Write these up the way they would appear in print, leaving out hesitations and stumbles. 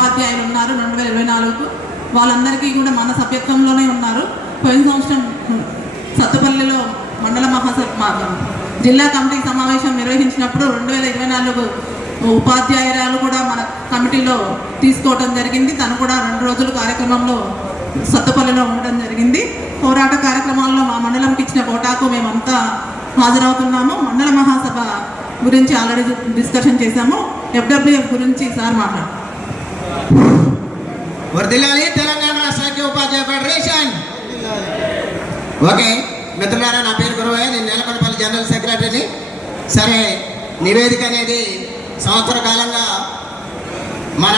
ఉపాధ్యాయులు ఉన్నారు 2024కు. వాళ్ళందరికీ కూడా మన సభ్యత్వంలోనే ఉన్నారు. పోయిన సంవత్సరం సత్తుపల్లిలో మండల జిల్లా కమిటీ సమావేశం నిర్వహించినప్పుడు 2024 ఉపాధ్యాయురాలు కూడా మన కమిటీలో తీసుకోవడం జరిగింది. తను కూడా 2 రోజుల కార్యక్రమంలో సత్తుపల్లిలో ఉండడం జరిగింది. పోరాట కార్యక్రమాల్లో మా మండలంకి ఇచ్చిన కోటాకు మేమంతా హాజరవుతున్నాము. మండల మహాసభ గురించి ఆల్రెడీ డిస్కషన్ చేశాము. FWF గురించి సార్ మాట్లాడు. వర్ధిల్లాలి తెలంగాణ రాష్ట్ర ఉపాధ్యాయ ఫెడరేషన్. ఓకే మిత్రులారా, నా పేరు గురవయ్య, నేను నేలకొండపల్లి జనరల్ సెక్రటరీని. సరే, నివేదిక అనేది సంవత్సర కాలంగా మన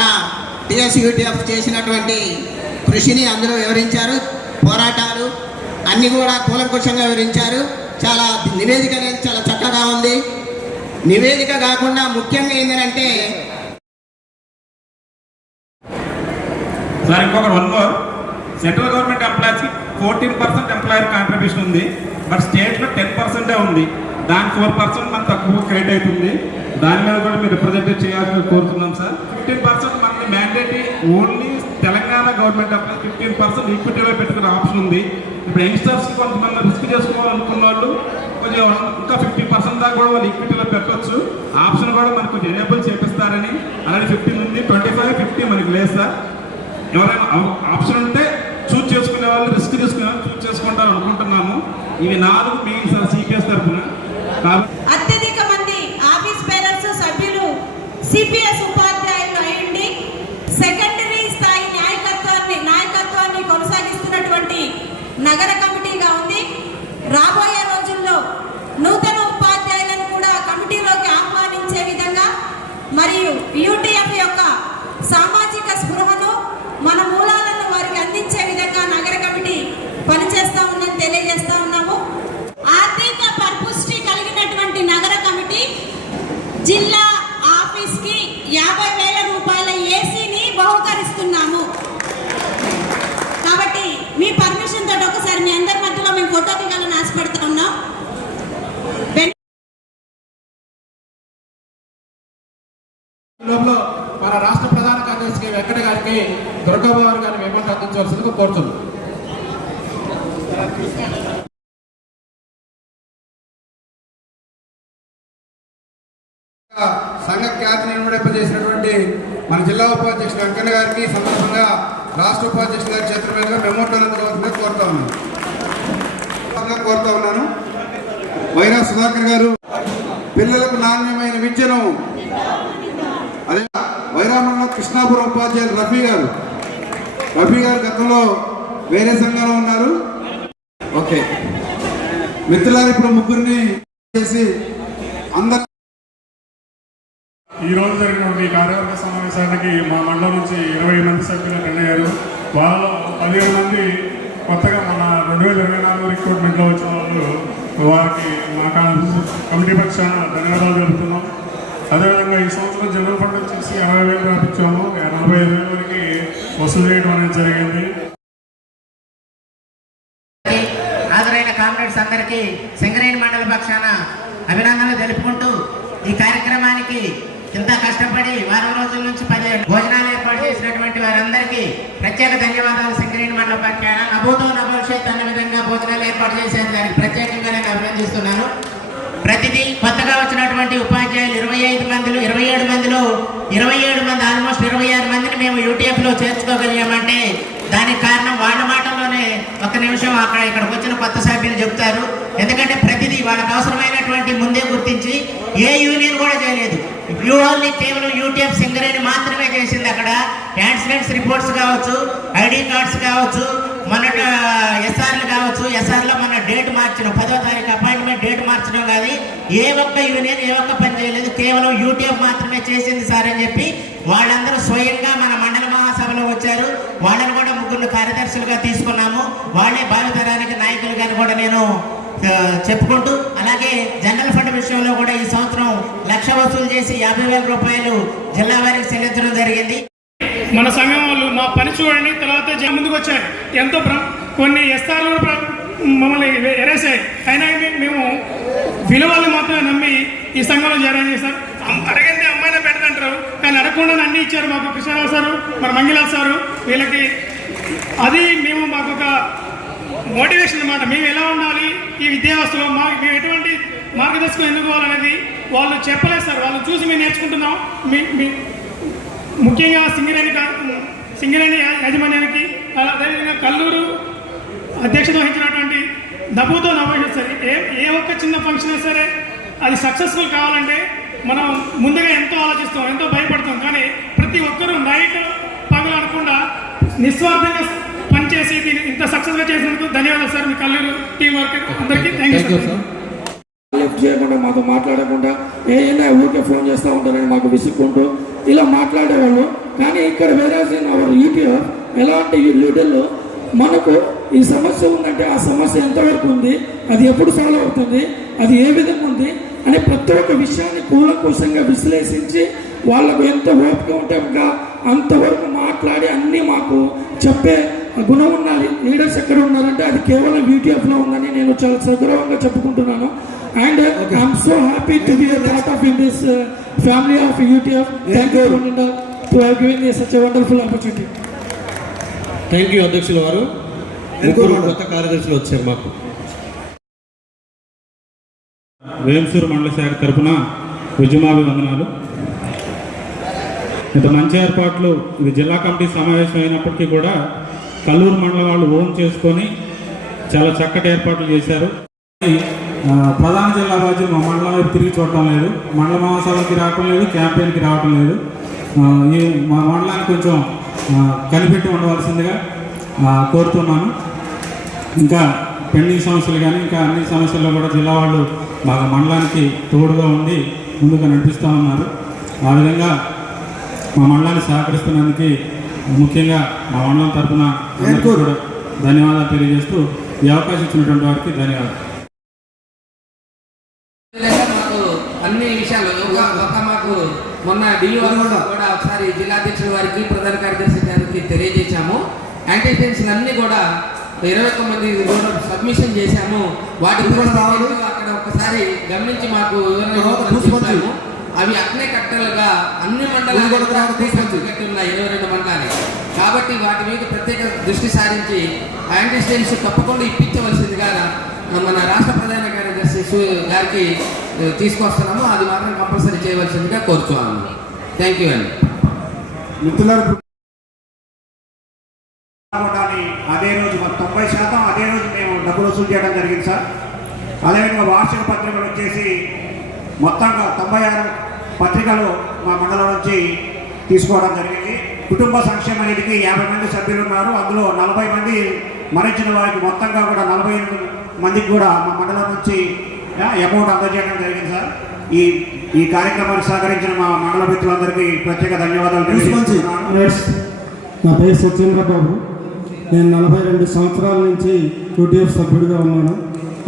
TSUTF చేసినటువంటి కృషిని అందరూ వివరించారు. పోరాటాలు అన్నీ కూడా కూలంకుషంగా వివరించారు. చాలా నివేదిక అనేది చాలా చక్కగా ఉంది. నివేదిక కాకుండా ముఖ్యంగా ఏంటంటే సార్ ఇంకొక 1 మోర్, సెంట్రల్ గవర్నమెంట్ ఎంప్లాయీస్కి 14% ఎంప్లాయర్ కాంట్రిబ్యూషన్ ఉంది. బట్ స్టేట్లో 10% ఉంది. దాని 4% మనకు తక్కువ క్రెడిట్ అవుతుంది. దాని మీద కూడా మీరు రిప్రజెంటేట్ చేయాలని కోరుతున్నాం సార్. 15% మనకి mandatory only Telangana government employees 15% ఈక్విటీలో పెట్టుకునే ఆప్షన్ ఉంది. ఇప్పుడు యంగ్స్టర్స్కి కొంతమంది రిస్క్ చేసుకోవాలనుకున్న వాళ్ళు కొంచెం ఇంకా 50% దాకా కూడా వాళ్ళు ఈక్విటీలో పెట్టవచ్చు. ఆప్షన్ కూడా మనకు కొంచెం ఎనేబుల్ చేపిస్తారని. అలాగే 15 ఉంది, 25, 50 మనకి లేదు సార్. ఎవరైనా ఆప్షన్ ఉంటే చూజ్ చేసుకునే వాళ్ళు, రిస్క్ తీసుకునే వాళ్ళు చూజ్ చేసుకుంటారు అనుకుంటున్నాము. ఇవి 4 మెయిన్ సార్ CPS తరఫున. అత్యధిక మంది ఆఫీస్ పేరెంట్స్ సభ్యులు CPS ఉపాధ్యాయులు అయ్యండి సెకండరీ స్థాయి నాయకత్వాన్ని కొనసాగిస్తున్నటువంటి నగర కమిటీగా ఉంది. రాబోయే రోజుల్లో నూతన ఉపాధ్యాయులను కూడా కమిటీలోకి ఆహ్వానించే విధంగా మరియు UTF యొక్క సామాజిక స్పృహను, మన మూలాలను వారికి అందించే విధంగా నగర కమిటీ పనిచేస్తా ఉందని తెలియజేస్తా ఉన్నాము. ఆర్థిక పరిపుష్టి కలిగినటువంటి నగర కమిటీ జిల్లా ఆఫీస్కి 50,000 రూపాయల ఏసీని బహుకరిస్తున్నాము. కాబట్టి మీ పర్మిషన్ తోటి ఒకసారి మీ అందరి మధ్యలో మేము ఫోటో దిగాలని ఆశపడుతూ ఉన్నాం. మన రాష్ట్ర ప్రధాన కార్యదర్శి వెంకట గారికి దుర్గాబాబు గారిని మేము అందించవలసిందిగా కోరుతున్నాం. సంఘ ఖ్యాతిని ఇనుమడింపజేసినటువంటి మన జిల్లా ఉపాధ్యక్షుడు వెంకన్న గారికి సందర్భంగా రాష్ట్ర ఉపాధ్యక్షుడు గారి చేతుల మీదుగా మెమోటోలు అందుకోవాల్సిందిగా కోరుతా ఉన్నాను. వైరా సుధాకర్ గారు పిల్లలకు నాణ్యమైన విద్యను, అదే వైరామంలో కృష్ణాపురం ఉపాధ్యాయులు రఫీ గారు గతంలో వేరే సంఘంలో ఉన్నారు. ఓకే మిత్రులారు, ఇప్పుడు ముగ్గురిని చేసి అందరూ ఈరోజు జరిగినటువంటి కార్యవర్గ సమావేశానికి మా మండలం నుంచి 20 మంది సభ్యులు అటెండ్ అయ్యారు. వాళ్ళలో 15 మంది కొత్తగా మన 2024 రిక్రూట్మెంట్లో వచ్చిన వాళ్ళు. వారికి మా కమిటీ పక్షాన ధన్యవాదాలు తెలుపుతున్నాం. అదేవిధంగా ఈ సంవత్సరం జనరల్ ఫండ్ వచ్చేసి 60,000 రాపించాము. 45,000 వరకు వసూలు చేయడం అనేది జరిగింది. హాజరైన కామ్రేడ్స్ అందరికీ సింగరేణి మండల పక్షాన అభినందనలు తెలుపుకుంటూ ఈ కార్యక్రమానికి ఇంత కష్టపడి వారం రోజుల నుంచి 10 భోజనాలు ఏర్పాటు చేసినటువంటి వారందరికీ ప్రత్యేక ధన్యవాదాలు. సింగరేణి మండల పక్షాన నభూతో నభవిష్యత్ అన్న విధంగా భోజనాలు ఏర్పాటు చేసేందుకు దానికి ప్రత్యేకంగా నేను అభినందిస్తున్నాను. ప్రతిదీ కొత్తగా వచ్చినటువంటి ఉపాధ్యాయులు 25 మందిలో 27 మందిలో 27 మంది ఆల్మోస్ట్ 26 మందిని మేము UTFలో చేర్చుకోగలిగామంటే దానికి కారణం వాళ్ళ మాటల్లోనే ఒక నిమిషం ఇక్కడికి వచ్చిన కొత్త సభ్యులు చెప్తారు. ఎందుకంటే ప్రతిదీ వాళ్ళకి అవసరమైనటువంటి ముందే గుర్తించి ఏ యూనియన్ కూడా చేయలేదు. ఓన్లీ కేవలం UTF సింగరేణి మాత్రమే చేసింది. అక్కడ యాక్సిడెంట్స్ రిపోర్ట్స్ కావచ్చు, ID కార్డ్స్ కావచ్చు, మన SRలు కావచ్చు. SRలో మన డేట్ మార్చిన 10వ తారీఖు అపాయింట్మెంట్ డేట్ మార్చడం కాదు. ఏ ఒక్క యూనియన్ ఏ ఒక్క పని చేయలేదు. కేవలం UTF మాత్రమే చేసింది సార్ అని చెప్పి వాళ్ళందరూ స్వయంగా మన మండల మహాసభలో వచ్చారు. వాళ్ళని కూడా 3 కార్యదర్శులుగా తీసుకున్నాము. వాళ్ళే భావితరానికి నాయకులుగా కూడా నేను చెప్పుకుంటూ, అలాగే జనరల్ ఫండ్ విషయంలో కూడా ఈ సంవత్సరం 1,00,000 వసూలు చేసి 50,000 రూపాయలు జిల్లా వారికి చెల్లించడం జరిగింది. మన సంఘం వాళ్ళు మా పని చూడండి, తర్వాత ముందుకు వచ్చారు. ఎంతో కొన్ని ఎస్ఆర్లు మమ్మల్ని ఎరేసాయి. అయినా మేము విలువలు మాత్రమే నమ్మి ఈ సంఘంలో జాయిన్ చేశారు. అడిగింది అమ్మాయినే పెట్టదంటారు, కానీ వీళ్ళని అడగకుండా అన్నీ ఇచ్చారు మాకు. కృష్ణారావు సారు, మన మంగిలాల్ సారు, వీళ్ళకి అది మేము మాకు ఒక మోటివేషన్ అన్నమాట. మేము ఎలా ఉండాలి ఈ విద్యావస్థలో, మేము ఎటువంటి మార్గదర్శకం ఎన్నుకోవాలనేది వాళ్ళు చెప్పలేదు సార్. వాళ్ళు చూసి మేము నేర్చుకుంటున్నాం. ముఖ్యంగా సింగరేణి యాజమాన్యానికి, అదేవిధంగా కల్లూరు అధ్యక్షత వహించినటువంటి నభూతో నభవిష్యత్ సార్. ఏ ఒక్క చిన్న ఫంక్షన్ అయినా సరే అది సక్సెస్ఫుల్ కావాలంటే మనం ముందుగా ఎంతో ఆలోచిస్తాం, ఎంతో భయపడతాం. కానీ ప్రతి ఒక్కరూ నైట్ పగలు అనకుండా నిస్వార్థంగా పనిచేసి దీన్ని ఇంత సక్సెస్గా చేసినందుకు ధన్యవాదాలు సార్. మీ కల్లూరు టీం వర్క్ అందరికీ థ్యాంక్ యూ సార్. లిఫ్ట్ చేయకుండా మాతో మాట్లాడకుండా ఏదైనా ఊరికే ఫోన్ చేస్తూ ఉంటారని మాకు విసుక్కుంటూ ఇలా మాట్లాడేవాళ్ళు. కానీ ఇక్కడ వేరే యూటీఆర్ ఎలాంటి లీడర్లో మనకు ఈ సమస్య ఉందంటే ఆ సమస్య ఎంతవరకు ఉంది, అది ఎప్పుడు సాల్వ్ అవుతుంది, అది ఏ విధంగా ఉంది అని ప్రతి ఒక్క విషయాన్ని కూలంకుషంగా విశ్లేషించి వాళ్ళకు ఎంత ఓపిక ఉంటే అంతవరకు మాట్లాడి అన్నీ మాకు చెప్పే గుణం ఉన్న లీడర్స్ ఎక్కడ ఉన్నారంటే అది కేవలం యూటీఎఫ్లో ఉందని నేను చాలా సగౌరవంగా చెప్పుకుంటున్నాను. And I'm so happy to be a part of in this family of UTF. Thank you for giving me such a wonderful opportunity. Thank you అధ్యక్షుల వారు. ముగ్గురు కొత్త కార్యదర్శులు వచ్చారు మాకు. వేంసూరు మండల శాఖ తరఫున ఉద్యమాభివందనాలు. ఇంత మంచి ఏర్పాట్లు ఇది జిల్లా కమిటీ సమావేశం అయినప్పటికీ కూడా కల్లూరు మండలం వాళ్ళు ఓన్ చేసుకొని చాలా చక్కటి ఏర్పాట్లు చేశారు. ప్రధాన జిల్లా బాధ్యులు మా మండలం వైపు తిరిగి చూడటం లేదు, మండల మహాసభకి రావటం లేదు, క్యాంపెయిన్కి రావటం లేదు. ఈ మా మండలాన్ని కొంచెం కనిపెట్టి ఉండవలసిందిగా కోరుతున్నాను. ఇంకా పెండింగ్ సమస్యలు కానీ ఇంకా అన్ని సమస్యల్లో కూడా జిల్లా వాళ్ళు బాగా మండలానికి తోడుగా ఉండి ముందుగా నడిపిస్తూ ఉన్నారు. ఆ విధంగా మా మండలాన్ని సహకరిస్తున్నందుకు ముఖ్యంగా మా మండలం తరఫున కూడా ధన్యవాదాలు తెలియజేస్తూ ఈ అవకాశం ఇచ్చినటువంటి వారికి ధన్యవాదాలు. మాకు అన్ని విషయాలు మాకు మొన్న డిఓ కూడా ఒకసారి జిల్లాధ్యక్షుల వారికి ప్రధాన కార్యదర్శి గారికి తెలియజేశాము. యాంటీటెన్షన్ అన్ని కూడా 21 మంది కూడా సబ్మిషన్ చేశాము. వాటి అక్కడ ఒకసారి గమనించి మాకు వివరణ అవి అట్నే కట్టలుగా అన్ని మండలాలు కట్టి ఉన్నాయి 22 మండలాలు. కాబట్టి వాటి మీద ప్రత్యేక దృష్టి సారించి యాంటీటెన్స్ తప్పకుండా ఇప్పించవలసిందిగా మన రాష్ట్ర ప్రధాన కార్యదర్శి గారికి తీసుకొస్తున్నాము. అది మాత్రం కంపల్సరీ చేయవలసిందిగా కోరుతున్నాను. థ్యాంక్ యూ అండి. మిత్రులారు అదే రోజు 90% అదే రోజు మేము డబ్బులు వసూలు చేయడం జరిగింది సార్. అదేవిధంగా వార్షిక పత్రికలు వచ్చేసి మొత్తంగా 96 పత్రికలు మా మండలం నుంచి తీసుకోవడం జరిగింది. కుటుంబ సంక్షేమ నిధికి 50 మంది సభ్యులు ఉన్నారు. అందులో 40 మంది మరణించిన వారికి మొత్తంగా కూడా 48 మందికి కూడా మా మండలం నుంచి అమౌంట్ అందజేయడం జరిగింది సార్. ఈ కార్యక్రమాన్ని సహకరించిన మా మండల మిత్రులందరికీ ప్రత్యేక ధన్యవాదాలు తెలియజేస్తున్నాను. నా పేరు సత్యేంద్ర బాబు. నేను 42 సంవత్సరాల నుంచి యూటీఎఫ్ సభ్యుడిగా ఉన్నాను.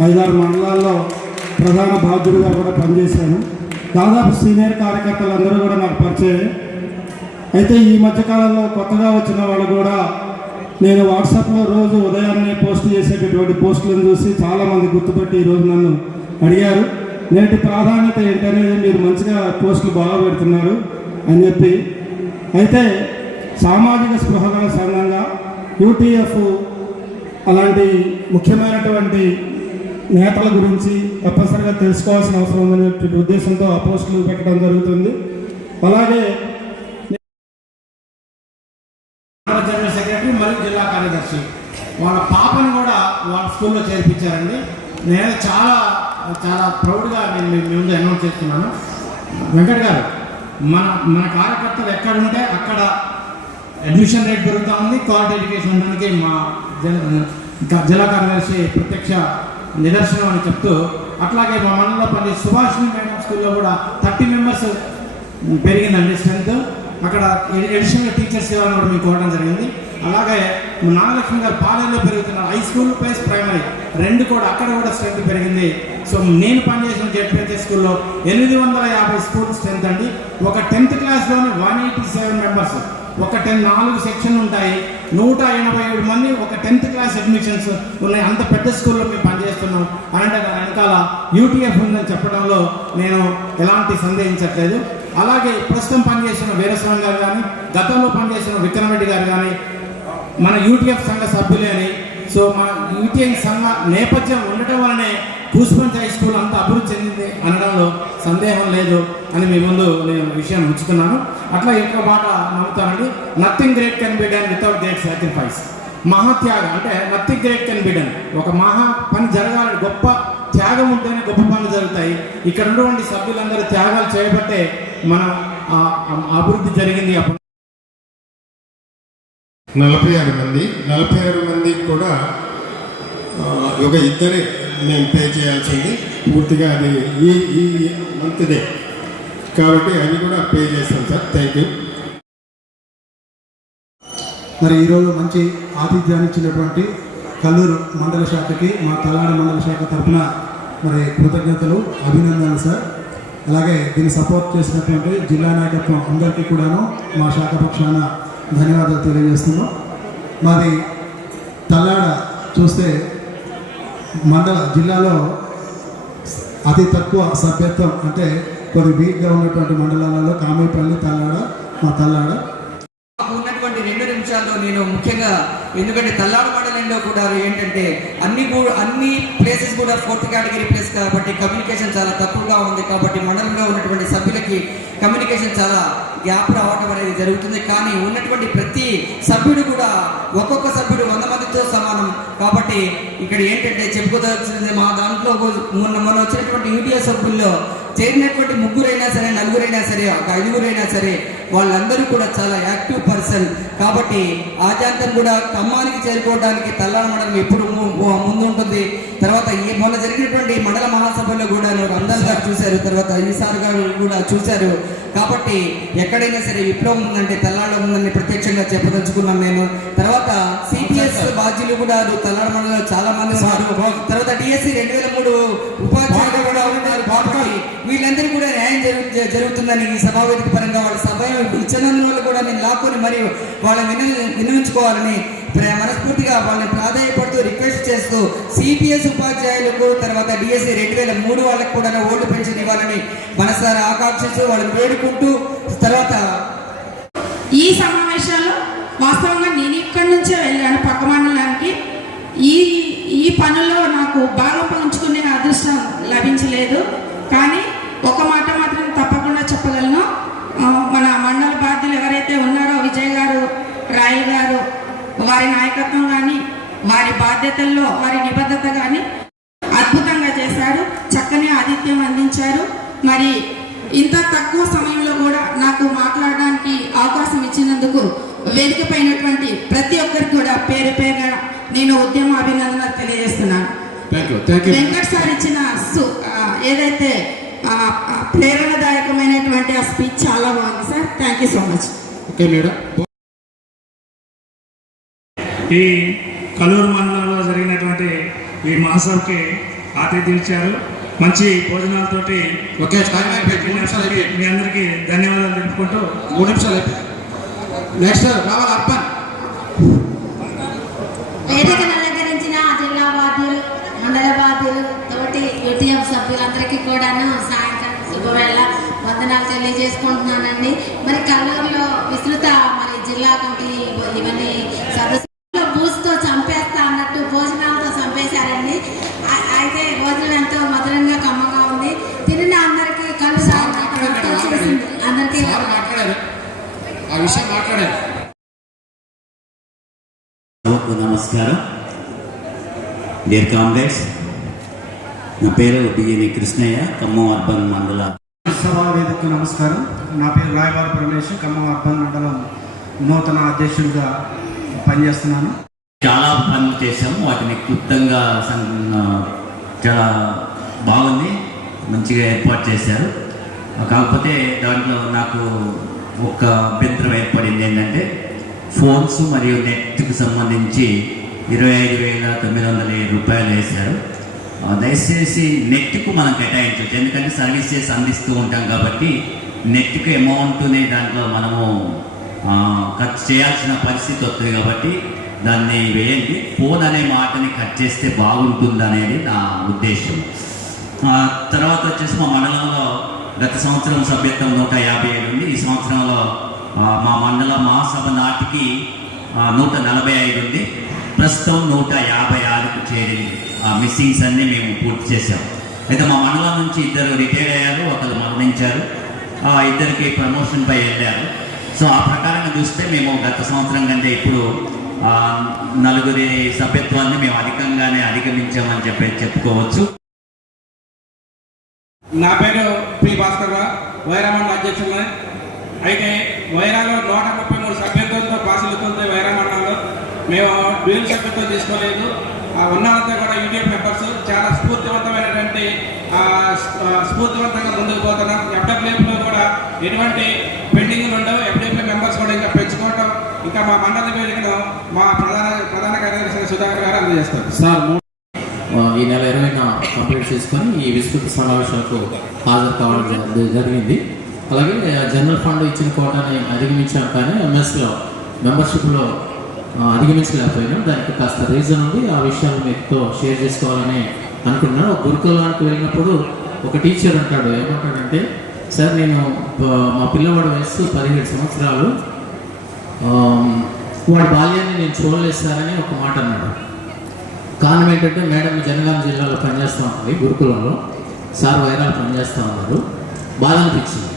5-6 మండలాల్లో ప్రధాన బాధ్యుడిగా కూడా పనిచేశాను. దాదాపు సీనియర్ కార్యకర్తలందరూ కూడా నాకు పరిచయం. అయితే ఈ మధ్యకాలంలో కొత్తగా వచ్చిన వాళ్ళు కూడా నేను వాట్సాప్లో రోజు ఉదయాన్నే పోస్ట్ చేసేటటువంటి పోస్టులను చూసి చాలామంది గుర్తుపెట్టి ఈరోజు నన్ను అడిగారు. నేటి ప్రాధాన్యత ఏంటనేది మీరు మంచిగా పోస్టులు బాగా పెడుతున్నారు అని చెప్పి. అయితే సామాజిక స్పృహగల సంఘంగా యూటీఎఫ్ అలాంటి ముఖ్యమైనటువంటి నేతల గురించి తప్పనిసరిగా తెలుసుకోవాల్సిన అవసరం ఉందనే ఉద్దేశంతో ఆ పోస్టులు పెట్టడం జరుగుతుంది. అలాగే జనరల్ సెక్రటరీ మరియు జిల్లా కార్యదర్శి వాళ్ళ పాపను కూడా వాళ్ళ స్కూల్లో చేర్పించారండి. నేను చాలా చాలా ప్రౌడ్గా నేను మీ ముందు అనౌన్స్ చేస్తున్నాను. వెంకట్ గారు, మన కార్యకర్తలు ఎక్కడుంటే అక్కడ అడ్మిషన్ రేట్ పెరుగుతూ ఉంది. క్వాలిటీ ఎడ్యుకేషన్ ఉండడానికి మా జిల్లా కార్యదర్శి ప్రత్యక్ష నిదర్శనం అని చెప్తూ, అట్లాగే మా మండలంలో పని సుభాషిణి మేడం స్కూల్లో కూడా 30 మెంబర్స్ పెరిగిందండి స్ట్రెంత్. అక్కడ ఎడిషనల్ టీచర్స్ ఇవ్వాలని కూడా మీకు ఇవ్వడం జరిగింది. అలాగే నాగలక్ష్మి గారు పాలెంలో పెరుగుతున్నారు. హై స్కూల్ ప్లస్ ప్రైమరీ 2 కూడా అక్కడ కూడా స్ట్రెంత్ పెరిగింది. సో నేను పనిచేసిన జెడ్పీహెచ్ఎస్ స్కూల్లో 850 స్కూల్ స్ట్రెంత్ అండి. ఒక 10th క్లాస్లోనే 187 మెంబర్స్. ఒక 4 సెక్షన్లు ఉంటాయి, 187 మంది ఒక 10th క్లాస్ అడ్మిషన్స్ ఉన్నాయి. అంత పెద్ద స్కూల్లో మేము పనిచేస్తున్నాం అంటే దాని వెనకాల యూటీఎఫ్ ఉందని చెప్పడంలో నేను ఎలాంటి సందేహించట్లేదు. అలాగే ప్రస్తుతం పనిచేసిన వీరస్వామి గారు కానీ, గతంలో పనిచేసిన విక్రమ్ రెడ్డి గారు కానీ, మన యూటీఎఫ్ సంఘ సభ్యులే అని, సో మన యూటీఎఫ్ సంఘ నేపథ్యం ఉండటం వల్లనే కూసుపంచ్ హై స్కూల్ అంతా అభివృద్ధి చెందింది అనడంలో సందేహం లేదు అని మీ ముందు నేను విషయాన్ని ఉంచుతున్నాను. అట్లా ఎక్కువ మాట నమ్ముతానండి. Nothing great can be done without great sacrifice. మహాత్యాగం అంటే nothing great can be done. ఒక మహా పని జరగాలని గొప్ప త్యాగం ఉంటేనే గొప్ప పనులు జరుగుతాయి. ఇక్కడ ఉన్నటువంటి సభ్యులందరూ త్యాగాలు చేయబట్టే మన అభివృద్ధి జరిగింది. 46 మందికి కూడా ఒక ఇద్దరే మేము పే చేయాల్సింది. పూర్తిగా అది ఈ మంత్దే కాబట్టి అది కూడా పే చేస్తాం సార్. Thank you. మరి ఈరోజు మంచి ఆతిథ్యాన్ని ఇచ్చినటువంటి కల్లూరు మండల శాఖకి, మా తల్లాడ మండల శాఖ తరఫున మరి కృతజ్ఞతలు, అభినందనలు సార్. అలాగే దీన్ని సపోర్ట్ చేసినటువంటి జిల్లా నాయకత్వం అందరికీ కూడాను మా శాఖ పక్షాన ధన్యవాదాలు తెలియజేస్తున్నాం. మాది తల్లాడ చూస్తే జిల్లాలో అతి తక్కువ సభ్యత్వం, అంటే కొన్ని వీక్గా ఉన్నటువంటి మండలాలలో కామేపల్లి, తల్లాడ, మా తల్లాడ. ఉన్నటువంటి 2 నిమిషాల్లో నేను ముఖ్యంగా, ఎందుకంటే తల్లాడ మండలంలో కూడా ఏంటంటే అన్ని ప్లేసెస్ కూడా 4th కేటగిరీ ప్లేస్ కాబట్టి కమ్యూనికేషన్ చాలా తక్కువగా ఉంది. కాబట్టి మండలంలో ఉన్నటువంటి సభ్యులకి కమ్యూనికేషన్ చాలా గ్యాప్ రావడం అనేది జరుగుతుంది. కానీ ఉన్నటువంటి ప్రతి సభ్యుడు కూడా ఒక్కొక్క సభ్యుడు 100 మందితో సమానం. కాబట్టి ఇక్కడ ఏంటంటే చెప్పుకోదలసింది, మా దాంట్లో మొన్న వచ్చినటువంటి యూటీఎఫ్ సభ్యుల్లో చేరినటువంటి 3 అయినా సరే, 4 అయినా సరే, ఒక 5 అయినా సరే, వాళ్ళందరూ కూడా చాలా యాక్టివ్ పర్సన్. కాబట్టి ఆజాంతం కూడా ఖమ్మానికి చేరుకోవడానికి తల్లాడ మండలం ఎప్పుడు ముందు ఉంటుంది. తర్వాత మొన్న జరిగినటువంటి మండల మహాసభలో కూడా రంజాన్ గారు చూశారు, తర్వాత ఈసారి గారు కూడా చూశారు. కాబట్టి ఎక్కడైనా సరే విప్లవం ఉందంటే తల్లాడలో ఉందని ప్రత్యక్షంగా చెప్పదలుచుకున్నాను నేను. తర్వాత సిపిఎస్ బాధ్యులు కూడా తల్లాడ మండలంలో చాలా మంది ఉన్నారు. తర్వాత డిఎస్సి 2003 ఉపాధ్యాయులు కూడా ఉన్నారు. కాబట్టి వీళ్ళందరికీ కూడా న్యాయం జరుగుతుందని ఈ సభావేదిక పరంగా వాళ్ళ సభ ఇచ్చినందువల్ల కూడా నేను లాక్కొని మరియు వాళ్ళని వినియోగించుకోవాలని మనస్ఫూర్తిగా వాళ్ళని ప్రాధాన్యపడుతూ రిక్వెస్ట్ చేస్తూ సిపిఎస్ ఉపాధ్యాయులకు, తర్వాత డిఎస్సి 2003 వాళ్ళకు కూడా ఓటు పెన్షన్ ఇవ్వాలని మనసారి ఆకాంక్షిస్తూ వాళ్ళని వేడుకుంటూ, తర్వాత ఈ సమావేశాల్లో వాస్తవంగా నేను ఇక్కడి నుంచే వెళ్ళాను పక్క మండలానికి. ఈ పనుల్లో నాకు భాగం పంచుకునే అదృష్టం లభించలేదు. కానీ ఒక మాట మాత్రం తప్పకుండా చెప్పగలను, మన మండల బాధ్యులు ఎవరైతే ఉన్నారో విజయ్ గారు, రాయల్ గారు, వారి నాయకత్వం కానీ, వారి బాధ్యతల్లో వారి నిబద్ధత కానీ అద్భుతంగా చేశారు. చక్కని ఆతిథ్యం అందించారు. మరి ఇంత తక్కువ సమయంలో కూడా నాకు మాట్లాడడానికి అవకాశం ఇచ్చినందుకు వేదిక పైనటువంటి ప్రతి ఒక్కరికి కూడా పేరు పేరుగా నేను ఉద్యమ అభినందనలు తెలియజేస్తున్నాను. వెంకట్ సార్ ఇచ్చిన ఏదైతే ప్రేరణదాయకమైనటువంటి ఆ స్పీచ్ చాలా బాగుంది sir. Thank you so much. Okay madam. ఈ కల్లూరు మండలంలో జరిగినటువంటి ఈ మహాసభకి ఆతిథ్యం ఇచ్చారు. మంచి భోజనాలతోటి మీ అందరికీ ధన్యవాదాలు తెలుపుకుంటూ 3 నిమిషాలు నెక్స్ట్ రావాలి అర్పణ్. వేదికను అలంకరించిన జిల్లా బాధ్యులు, మండల బాధ్యులు, తోటి యూటీఎఫ్ సభ్యులందరికీ కూడాను సాయంత్రం శుభవేళ వందనాలు తెలియజేసుకుంటున్నానండి. మరి కల్లూరులో విస్తృత మరి జిల్లా కమిటీ ఇవన్నీ సదస్సులో బూస్తో చంపేస్తా అన్నట్టు భోజనాలతో చంపేశారండి. అయితే భోజనం ఎంతో మధురంగా కమ్మగా ఉంది. తిరిగిన అందరికీ కళ్ళు అందరికీ ఆ విషయం మాట్లాడారు. నమస్కారం డియర్ కామ్రేడ్స్, నా పేరు బిఎని కృష్ణయ్య, ఖమ్మం అర్బన్ మండల సభా వేదిక నమస్కారం. నా పేరు రాయవారి పరమేశ్, ఖమ్మం అర్బన్ మండలం నూతన అధ్యక్షుడిగా పనిచేస్తున్నాను. చాలా పనులు చేశాము, వాటిని క్లుప్తంగా చాలా బాగుంది, మంచిగా ఏర్పాటు చేశారు. కాకపోతే దాంట్లో నాకు ఒక అభ్యంతరం ఏర్పడింది ఏంటంటే ఫోన్స్ మరియు నెట్కి సంబంధించి 25,907 రూపాయలు వేశారు. దయచేసి నెట్కు మనం కేటాయించవచ్చు, ఎందుకంటే సర్వీసెస్ అందిస్తూ ఉంటాం కాబట్టి నెట్కి అమౌంట్ని దాంట్లో మనము ఖర్చు చేయాల్సిన పరిస్థితి వస్తుంది కాబట్టి దాన్ని వేయండి. ఫోన్ అనే మాటని కట్ చేస్తే బాగుంటుంది అనేది నా ఉద్దేశం. తర్వాత వచ్చేసి మా మండలంలో గత సంవత్సరం సభ్యత్వం 157 ఉంది. ఈ సంవత్సరంలో మా మండల మహాసభ నాటికి 145 ఉంది. ప్రస్తుతం 156కు చేరింది. మిస్సింగ్స్ అన్నీ మేము పూర్తి చేశాం. అయితే మా మండలం నుంచి 2 రిటైర్ అయ్యారు, ఒకరు మరణించారు, 2కి ప్రమోషన్ పై వెళ్ళారు. సో ఆ ప్రకారంగా చూస్తే మేము గత సంవత్సరం కంటే ఇప్పుడు 4 సభ్యత్వాన్ని మేము అధికంగానే అధిగమించామని చెప్పుకోవచ్చు. నా పేరు పి భాస్కర్ రావు, వైరా మండల అధ్యక్షుడు. అయితే వైరాలో 133 సభ్యత్వంతో పాసులుతుంది. వైరా మండలంలో మేము డ్యూయల్ సభ్యత్వం తీసుకోలేదు. ఉన్నంతా కూడా యూటీఎఫ్ మెంబర్స్ చాలా స్ఫూర్తివంతంగా ముందుకు పోతున్నాం. ఎఫ్డబ్ల్యూఎఫ్లో కూడా ఎటువంటి పెండింగ్లు ఉండవు. ఎఫ్డబ్ల్యూఎఫ్ మెంబర్స్ కూడా ఇంకా పెంచుకోవటం, ఇంకా మా మండల వేదికను మా ప్రధాన కార్యదర్శి సుధాకర్ గారు అందజేస్తారు. సార్ ఈ నెల 20న కంప్లీట్ చేసుకొని ఈ విస్తృత సమావేశాలకు హాజరు కావడం జరిగింది. అలాగే జనరల్ ఫండ్ ఇచ్చిన కోటాని అధిగమించాం, కానీ ఎంఎస్లో మెంబర్షిప్లో అధిగమించలేకపోయినాం. దానికి కాస్త రీజన్ ఉంది. ఆ విషయాలు మీతో షేర్ చేసుకోవాలని అనుకున్నాను. గురుకులానికి వెళ్ళినప్పుడు ఒక టీచర్ అంటాడు, ఏమంటాడంటే, సార్ నేను మా పిల్లవాడి వయస్సు 17 సంవత్సరాలు, వాడి బాల్యాన్ని నేను చూడలేదు సార్ అని ఒక మాట అన్నాడు. కారణం ఏంటంటే, మేడం జనగాం జిల్లాలో పనిచేస్తూ ఉంటుంది గురుకులంలో, సార్ వైరాలు పనిచేస్తూ ఉన్నారు. బాధ అనిపించింది.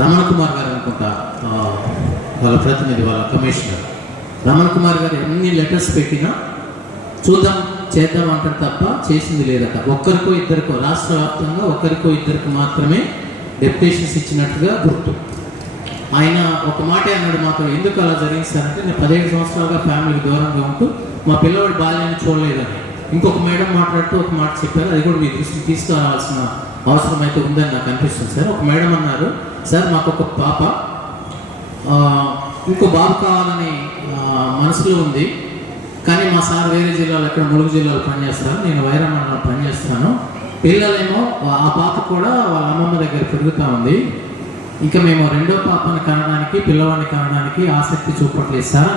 రమణ కుమార్ గారు అనుకుంటా వాళ్ళ ప్రతినిధి, వాళ్ళ కమిషనర్ రమణ కుమార్ గారు ఎన్ని లెటర్స్ పెట్టినా చూద్దాం చేద్దాం అంటారు తప్ప చేసింది లేదట. ఒక్కరికో ఇద్దరికో, రాష్ట్ర వ్యాప్తంగా ఒకరికో ఇద్దరికి మాత్రమే డెప్యుటేషన్స్ ఇచ్చినట్టుగా గుర్తు. ఆయన ఒక మాట అన్నాడు మాతో, ఎందుకు అలా జరిగింది సార్ అంటే, నేను 17 సంవత్సరాలుగా ఫ్యామిలీకి దూరంగా ఉంటూ మా పిల్లవాడి బాల్యాన్ని చూడలేదని. ఇంకొక మేడం మాట్లాడుతూ ఒక మాట చెప్పారు, అది కూడా మీ దృష్టికి తీసుకురావాల్సిన అవసరం అయితే ఉందని నాకు అనిపిస్తుంది సార్. ఒక మేడం అన్నారు, సార్ మాకు ఒక పాప, ఇంకో బాబు కావాలని మనసులో ఉంది, కానీ మా సార్ వేరే జిల్లాలో, ఎక్కడ ములుగు జిల్లాలో పనిచేస్తాను, నేను వైరా మండలంలో పనిచేస్తాను. పిల్లలేమో ఆ పాప కూడా వాళ్ళ అమ్మమ్మ దగ్గర పెరుగుతూ ఉంది. ఇంకా మేము రెండో పాపని కనడానికి, పిల్లవాడిని కనడానికి ఆసక్తి చూపట్లేదు సార్.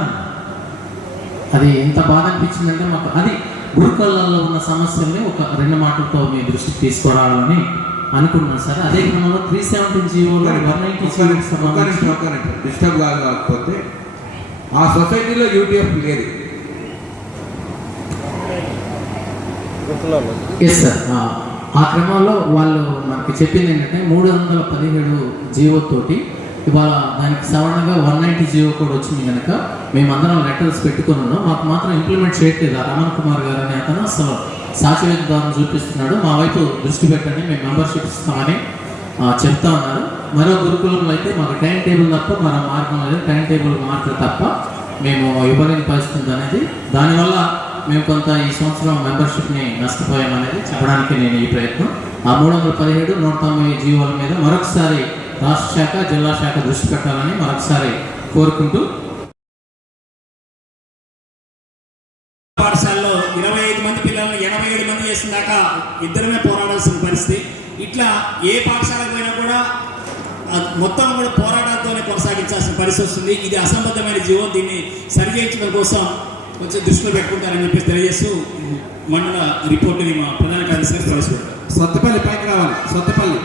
అది ఎంత బాధ అనిపించిందంటే మాకు. అది గురుకులాల్లో ఉన్న సమస్యల్ని ఒక 2 మాటలతో మీ దృష్టికి తీసుకురావాలని అనుకున్నాను సార్. అదే క్రమంలో 317 జీవోలో డిస్టర్బ్ కాకపోతే ఆ సొసైటీలో యూటీఎఫ్ లేదు. Yes sir. ఆ క్రమంలో వాళ్ళు మనకి చెప్పింది ఏంటంటే, 317 జీవోతోటి ఇవాళ దానికి సవరణగా 190 జీవో కూడా వచ్చింది కనుక మేమందరం లెటర్స్ పెట్టుకుని ఉన్నాం. మాకు మాత్రం ఇంప్లిమెంట్ చేయట్లేదు. రమణ్ కుమార్ గారు అనే అతను అసలు సాక్షివేదాన్ని చూపిస్తున్నాడు, మా వైపు దృష్టి పెట్టండి, మేము మెంబర్షిప్ ఇస్తామని చెప్తా ఉన్నారు. మరో గురుకులంలో అయితే మాకు టైం టేబుల్ తప్ప మరో మార్గం లేదు, టైం టేబుల్ మార్పు తప్ప మేము ఇవ్వలేని పరిస్థితి అనేది. దానివల్ల మేము కొంత ఈ సంవత్సరం మెంబర్షిప్ని నష్టపోయామనేది చెప్పడానికి నేను ఈ ప్రయత్నం. ఆ 317, 190 జీవోల మీద మరొకసారి రాష్ట్ర శాఖ, జిల్లా శాఖ దృష్టి పెట్టాలని మరొకసారి కోరుకుంటూ, పాఠశాలలో 25 మంది పిల్లలను 87 మంది చేసిన దాకా ఇద్దరమే పోరాడాల్సిన పరిస్థితి. ఇట్లా ఏ పాఠశాలకు పోయినా కూడా మొత్తం కూడా పోరాటాలతోనే కొనసాగించాల్సిన పరిస్థితి వస్తుంది. ఇది అసంబద్ధమైన జీవో. దీన్ని సరిచేయించడం కోసం కొంచెం దృష్టిలో పెట్టుకుంటారని చెప్పేసి తెలియజేస్తూ మండల రిపోర్టుని మా ప్రధాన కార్యదర్శి ప్రవేశపెట్టారు. సొత్తపల్లి పైకి రావాలి. సొత్తపల్లి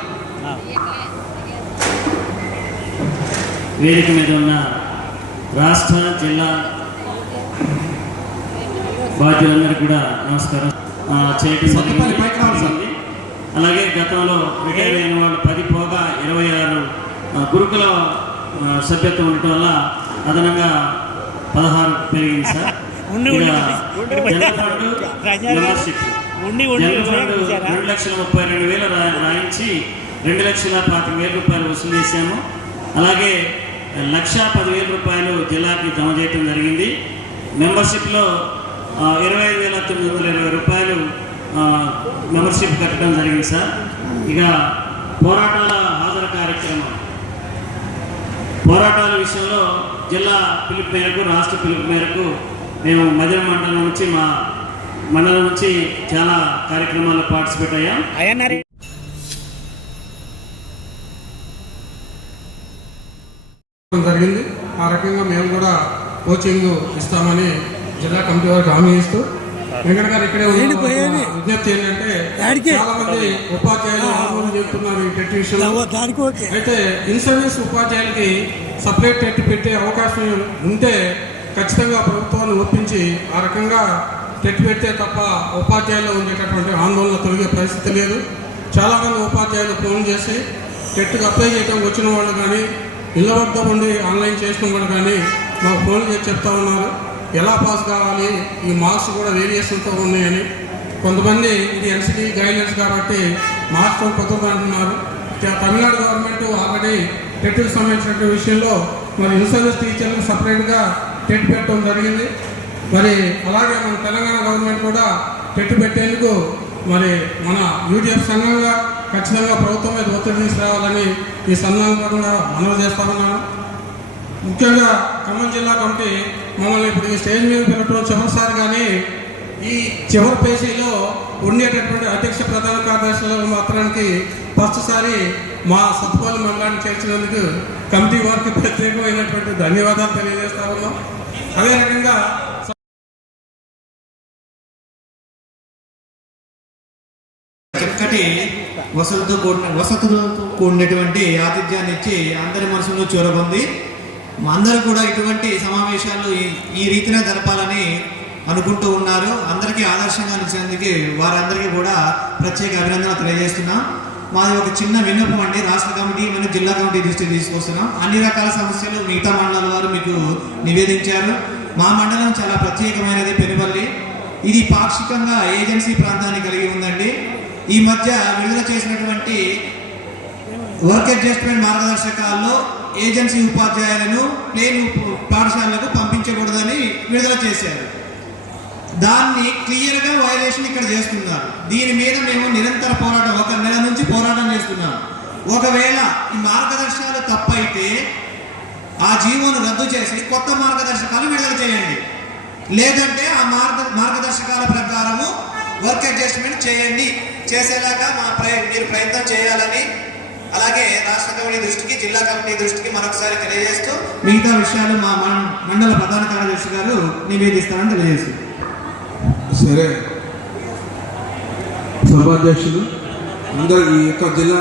వేదిక మీద ఉన్న రాష్ట్ర, జిల్లా బాధ్యులందరికీ కూడా నమస్కారం చేయడం. అలాగే గతంలో రిటైర్ అయిన వాళ్ళు 10 పోగా 26 గురుకుల సభ్యత్వం ఉండటం వల్ల అదనంగా 16 పెరిగింది sir. General fund membership, general fund 2,32,000 రాయించి 2,25,000 రూపాయలు వసూలు చేశాము. అలాగే 1,10,000 రూపాయలు జిల్లాకి జమ చేయడం జరిగింది. మెంబర్షిప్లో 25,920 రూపాయలు మెంబర్షిప్ కట్టడం జరిగింది సార్. ఇక పోరాటాల హాజరు కార్యక్రమం, పోరాటాల విషయంలో జిల్లా పిలుపు మేరకు, రాష్ట్ర పిలుపు మేరకు మేము మధ్య మండలం నుంచి, మా మండలం నుంచి చాలా కార్యక్రమాల్లో పార్టిసిపేట్ అయ్యాం. జరిగింది. ఆ రకంగా మేము కూడా కోచింగ్ ఇస్తామని జిల్లా కమిటీ వారికి హామీ ఇస్తూ వెంకట గారు ఇక్కడే ఉన్నారు. విజ్ఞప్తి ఏంటంటే చాలా మంది ఉపాధ్యాయులు ఆందోళన చెప్తున్నారు ఈ టెట్ విషయంలో. అయితే ఇన్ సర్వీస్ ఉపాధ్యాయులకి సపరేట్ టెట్ పెట్టే అవకాశం ఉంటే ఖచ్చితంగా ప్రభుత్వాన్ని ఒప్పించి ఆ రకంగా టెట్ పెడితే తప్ప ఉపాధ్యాయులు ఉండేటటువంటి ఆందోళన తొలగే పరిస్థితి లేదు. చాలామంది ఉపాధ్యాయులు ఫోన్ చేసి టెట్కి అప్లై చేయడం వచ్చిన వాళ్ళు కానీ ఇళ్ళ వద్ద ఉండి ఆన్లైన్ చేసిన వాళ్ళు కానీ మాకు ఫోన్ చేసి చెప్తా ఉన్నారు ఎలా పాస్ కావాలి, ఈ మార్క్స్ కూడా వేరియేషన్తో ఉన్నాయని. కొంతమంది ఇది ఎన్సిటీ గైడ్లైన్స్ కాబట్టి మార్క్స్ కొత్తగా అంటున్నారు. తమిళనాడు గవర్నమెంట్ ఆల్రెడీ టెట్కి సంబంధించిన విషయంలో మరి ఇన్సర్వీస్ టీచర్లకు సపరేట్గా టెట్ పెట్టడం జరిగింది. మరి అలాగే మన తెలంగాణ గవర్నమెంట్ కూడా టెట్ పెట్టేందుకు మరి మన యూడిఎఫ్ సంఘంగా ఖచ్చితంగా ప్రభుత్వం మీద ఒత్తిడి తీసుకురావాలని ఈ సందర్భంగా మనవి చేస్తామన్నాను. ముఖ్యంగా ఖమ్మం జిల్లా కమిటీ మమ్మల్ని ఇప్పుడు ఈ స్టేజ్ మీద పిలవడం చివరిసారి, కానీ ఈ చివరి పేజీలో ఉండేటటువంటి అధ్యక్ష ప్రధాన కార్యదర్శుల మాత్రానికి ఫస్ట్ సారి మా సత్తుపల్లి మండలాన్ని చేర్చినందుకు కమిటీ వారికి ప్రత్యేకమైనటువంటి ధన్యవాదాలు తెలియజేస్తా ఉన్నాం. అదే రకంగా చక్కటి వసతులతో కూడినటువంటి ఆతిథ్యాన్ని ఇచ్చి అందరి మనసులో చూరగొంది. అందరూ కూడా ఇటువంటి సమావేశాలు ఈ రీతినే జరపాలని అనుకుంటూ ఉన్నారు. అందరికీ ఆదర్శంగా నిలిచేందుకు వారందరికీ కూడా ప్రత్యేక అభినందనలు తెలియజేస్తున్నాం. మాది ఒక చిన్న విన్నపం అండి, రాష్ట్ర కమిటీ మరియు జిల్లా కమిటీ దృష్టికి తీసుకొస్తున్నాం. అన్ని రకాల సమస్యలు మిగతా మండలాల వారు మీకు నివేదించారు. మా మండలం చాలా ప్రత్యేకమైనది, పెనుపల్లి. ఇది పాక్షికంగా ఏజెన్సీ ప్రాంతాన్ని కలిగి ఉందండి. ఈ మధ్య విడుదల చేసినటువంటి వర్క్ అడ్జస్ట్మెంట్ మార్గదర్శకాల్లో ఏజెన్సీ ఉపాధ్యాయులను ప్లేన్ పాఠశాలలకు పంపించకూడదని విడుదల చేశారు. దాన్ని క్లియర్గా వైలేషన్ ఇక్కడ చేస్తున్నారు. దీని మీద మేము నిరంతర పోరాటం, 1 నెల నుంచి పోరాటం చేస్తున్నాం. ఒకవేళ ఈ మార్గదర్శకాలు తప్పైతే ఆ జీవోను రద్దు చేసి కొత్త మార్గదర్శకాలు విడుదల చేయండి. లేదంటే ఆ మార్గదర్శకాల ప్రకారము వర్క్ అడ్జస్ట్మెంట్ చేయండి. చేసేలాగా మీరు ప్రయత్నం చేయాలని అలాగే రాష్ట్ర కమిటీ దృష్టికి, జిల్లా కమిటీ దృష్టికి మరొకసారి తెలియజేస్తూ మిగతా విషయాలు మా మండల ప్రధాన కార్యదర్శి గారు నివేదిస్తారని తెలియజేస్తారు. సరే, సభాధ్యక్షులు అందరూ ఈ యొక్క జిల్లా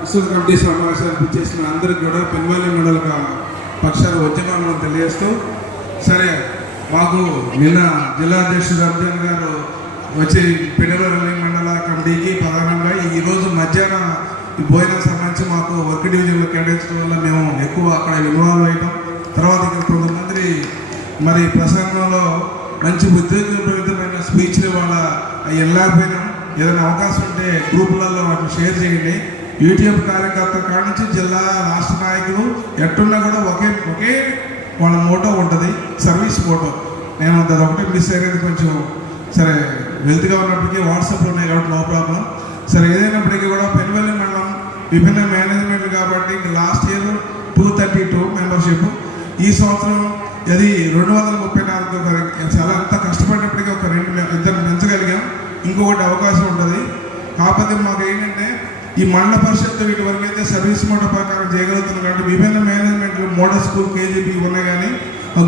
విస్తృత కమిటీ సమావేశానికి చేసిన అందరికి కూడా పెనుపల్లి మండల పక్షాలు ఉద్యమాలను తెలియజేస్తూ, సరే మాకు నిన్న జిల్లా అధ్యక్షుడు రంజాన్ గారు వచ్చి పెనుపల్లి మండల కమిటీకి ప్రధానంగా ఈరోజు మధ్యాహ్నం ఈ భోజనం సంబంధించి మాకు వర్క్ డివిజన్లో కేటాయించడం వల్ల మేము ఎక్కువ అక్కడ ఇన్వాల్వ్ అయ్యాం. తర్వాత ఇక్కడ కొంతమంది మరి ప్రసంగంలో మంచి ఉద్యోగపరితమైన స్పీచ్లు వాళ్ళ వెళ్ళకపోయినాం. ఏదైనా అవకాశం ఉంటే గ్రూపులలో వాటిని షేర్ చేయండి. యూటీఎఫ్ కార్యకర్త కాడ నుంచి జిల్లా రాష్ట్ర నాయకులు ఎట్టున్నా కూడా ఒకే వాళ్ళ మోటో ఉంటుంది, సర్వీస్ మోటో. నేను అది ఒకటే మిస్ అయ్యేది కొంచెం. సరే, వెల్త్గా ఉన్నప్పటికీ వాట్సాప్లో ఉన్నాయి కాబట్టి నో ప్రాబ్లం. సరే, ఏదైనప్పటికీ కూడా పెనుపల్లి మండలం విభిన్న మేనేజ్మెంట్ కాబట్టి లాస్ట్ ఇయర్ 232 మెంబర్షిప్, ఈ సంవత్సరం అది 234. చాలా అంత కష్టపడినప్పటికీ ఒక 2 పెంచగలిగాం. ఇంకొకటి అవకాశం ఉంటుంది. కాకపోతే మాకు ఏంటంటే ఈ మండల పరిషత్తు వీటి వరకు అయితే సర్వీస్ మోడల్ ప్రకారం చేయగలుగుతున్నాం. కాబట్టి విభిన్న మేనేజ్మెంట్లు మోడల్ స్కూల్ కేజీబీ ఉన్నాయి, కానీ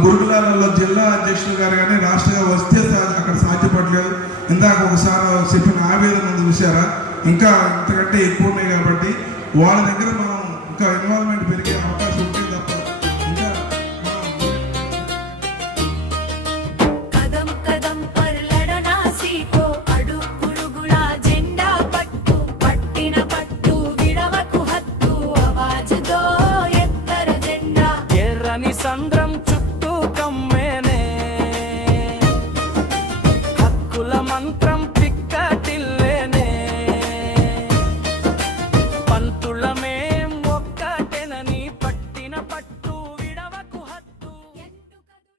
గురుకులాలలో జిల్లా అధ్యక్షులు గారు కానీ రాష్ట్రంగా వస్తే అక్కడ సాధ్యపడలేదు. ఇందాక ఒకసారి చెప్పిన ఆవేదన ఉంది చూసారా, ఇంకా ఇంతకంటే ఎక్కువ ఉన్నాయి. కాబట్టి వాళ్ళ దగ్గర మనం ఇంకా ఇన్వాల్వ్మెంట్ పెరిగే అవకాశం ఉంటుంది తప్ప ఇంకా సంద్రం చుట్టూ కమ్మేనే హక్కుల మంత్రం